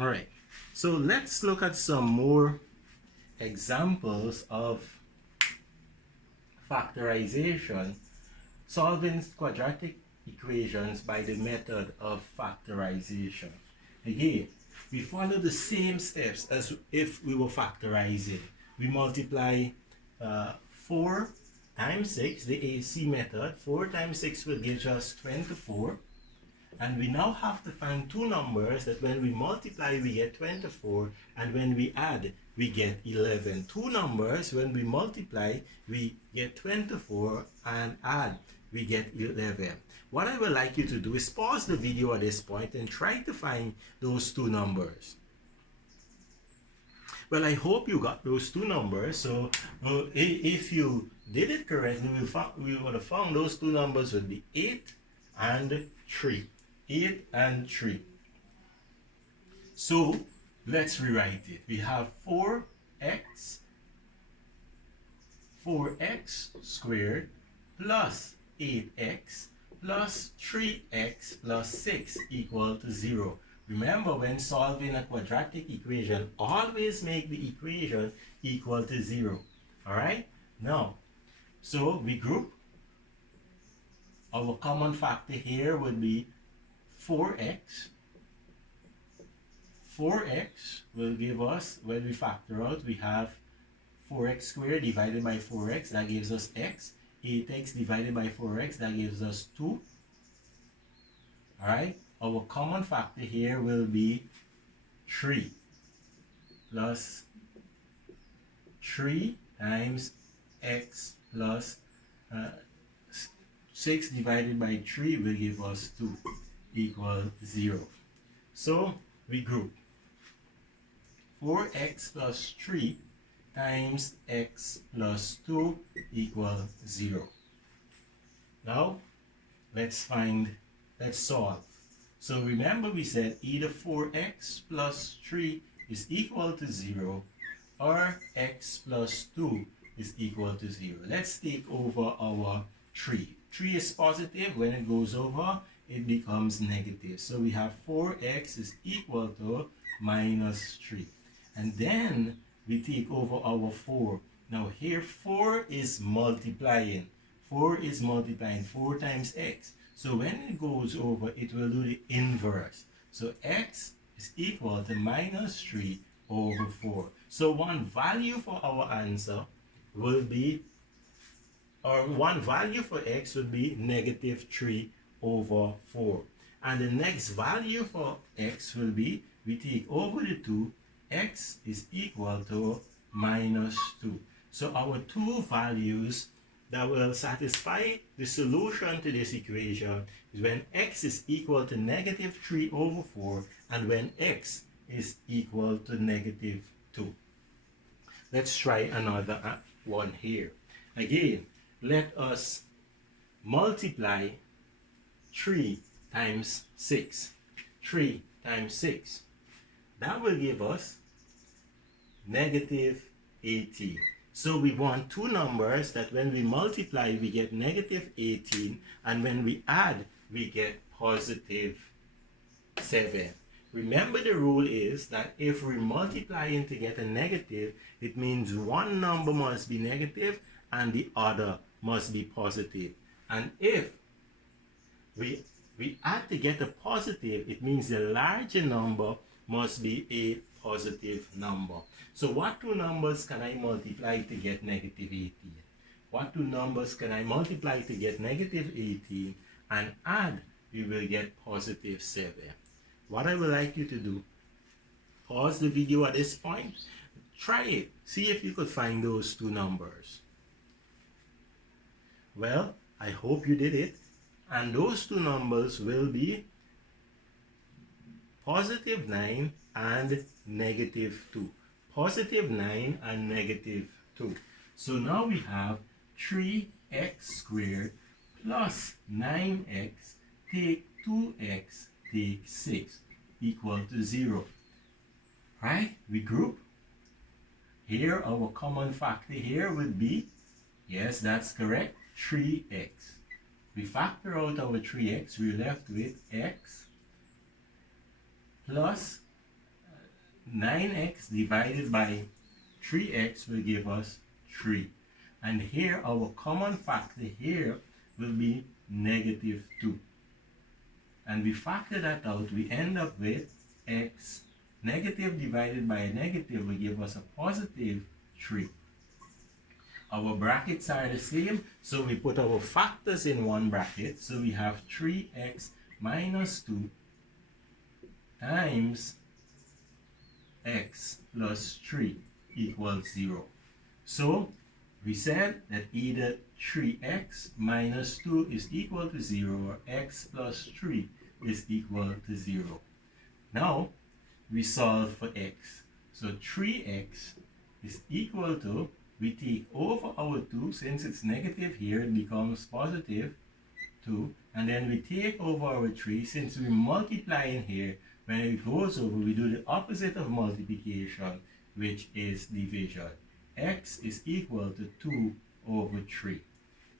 All right, so let's look at some more examples of factorization, solving quadratic equations by the method of factorization. Again, we follow the same steps as if we were factorizing. We multiply 4 times 6, the AC method. 4 times 6 will give us 24. And we now have to find two numbers that when we multiply we get 24, and when we add we get 11. Two numbers when we multiply we get 24 and add we get 11. What I would like you to do is pause the video at this point and try to find those two numbers. Well, I hope you got those two numbers. So if you did it correctly, we would have found those two numbers would be 8 and 3. 8 and 3. So let's rewrite it. We have 4x squared plus 8x plus 3x plus 6 equal to 0. Remember, when solving a quadratic equation, always make the equation equal to 0. Alright? Now, so we group. Our common factor here would be 4x. 4x will give us, when we factor out, we have 4x squared divided by 4x, that gives us x. 8x divided by 4x, that gives us 2. Alright, our common factor here will be 3 plus 3 times x plus 6 divided by 3 will give us 2 equal 0. So we group 4x plus 3 times x plus 2 equal 0. Now let's solve. So remember, we said either 4x plus 3 is equal to 0 or x plus 2 is equal to 0. Let's take over our 3. 3 is positive. When it goes over, it becomes negative. So we have 4x is equal to minus 3. And then we take over our 4. Now here 4 is multiplying. 4 is multiplying 4 times x. So when it goes over, it will do the inverse. So x is equal to minus 3 over 4. So one value for our answer will be, or one value for x would be negative 3 over 4. And the next value for x will be, we take over the 2, x is equal to minus 2. So our two values that will satisfy the solution to this equation is when x is equal to negative 3 over 4 and when x is equal to negative 2. Let's try another one here. Again, let us multiply 3 times 6. 3 times 6. That will give us negative 18. So we want two numbers that when we multiply we get negative 18 and when we add we get positive 7. Remember, the rule is that if we're multiplying to get a negative, it means one number must be negative and the other must be positive. And if we add to get a positive, it means the larger number must be a positive number. So what two numbers can I multiply to get negative 18? What two numbers can I multiply to get negative 18 and add, we will get positive 7. What I would like you to do, pause the video at this point, try it, see if you could find those two numbers. Well, I hope you did it, and those two numbers will be positive 9 and negative 2. Positive 9 and negative 2. So now we have 3x squared plus 9x take 2x take 6 equal to 0. Right? We group. Here our common factor here would be, yes, that's correct, 3x. We factor out our 3x, we're left with x plus 9x divided by 3x will give us 3. And here our common factor here will be negative 2. And we factor that out, we end up with x negative divided by a negative will give us a positive 3. Our brackets are the same, so we put our factors in one bracket. So we have 3x minus 2 times x plus 3 equals 0. So we said that either 3x minus 2 is equal to 0 or x plus 3 is equal to 0. Now we solve for x. So 3x is equal to, we take over our 2, since it's negative here, it becomes positive 2. And then we take over our 3, since we multiply in here, when it goes over, we do the opposite of multiplication, which is division. X is equal to 2 over 3.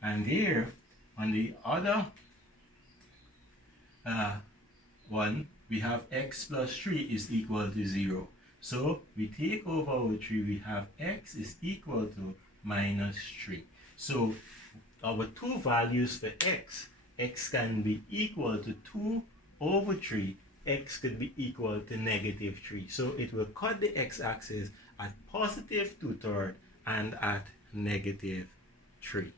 And here, on the other one, we have x plus 3 is equal to 0. So we take over our 3, we have x is equal to minus 3. So our two values for x can be equal to 2 over 3, x could be equal to negative 3. So it will cut the x-axis at positive 2/3 and at negative 3.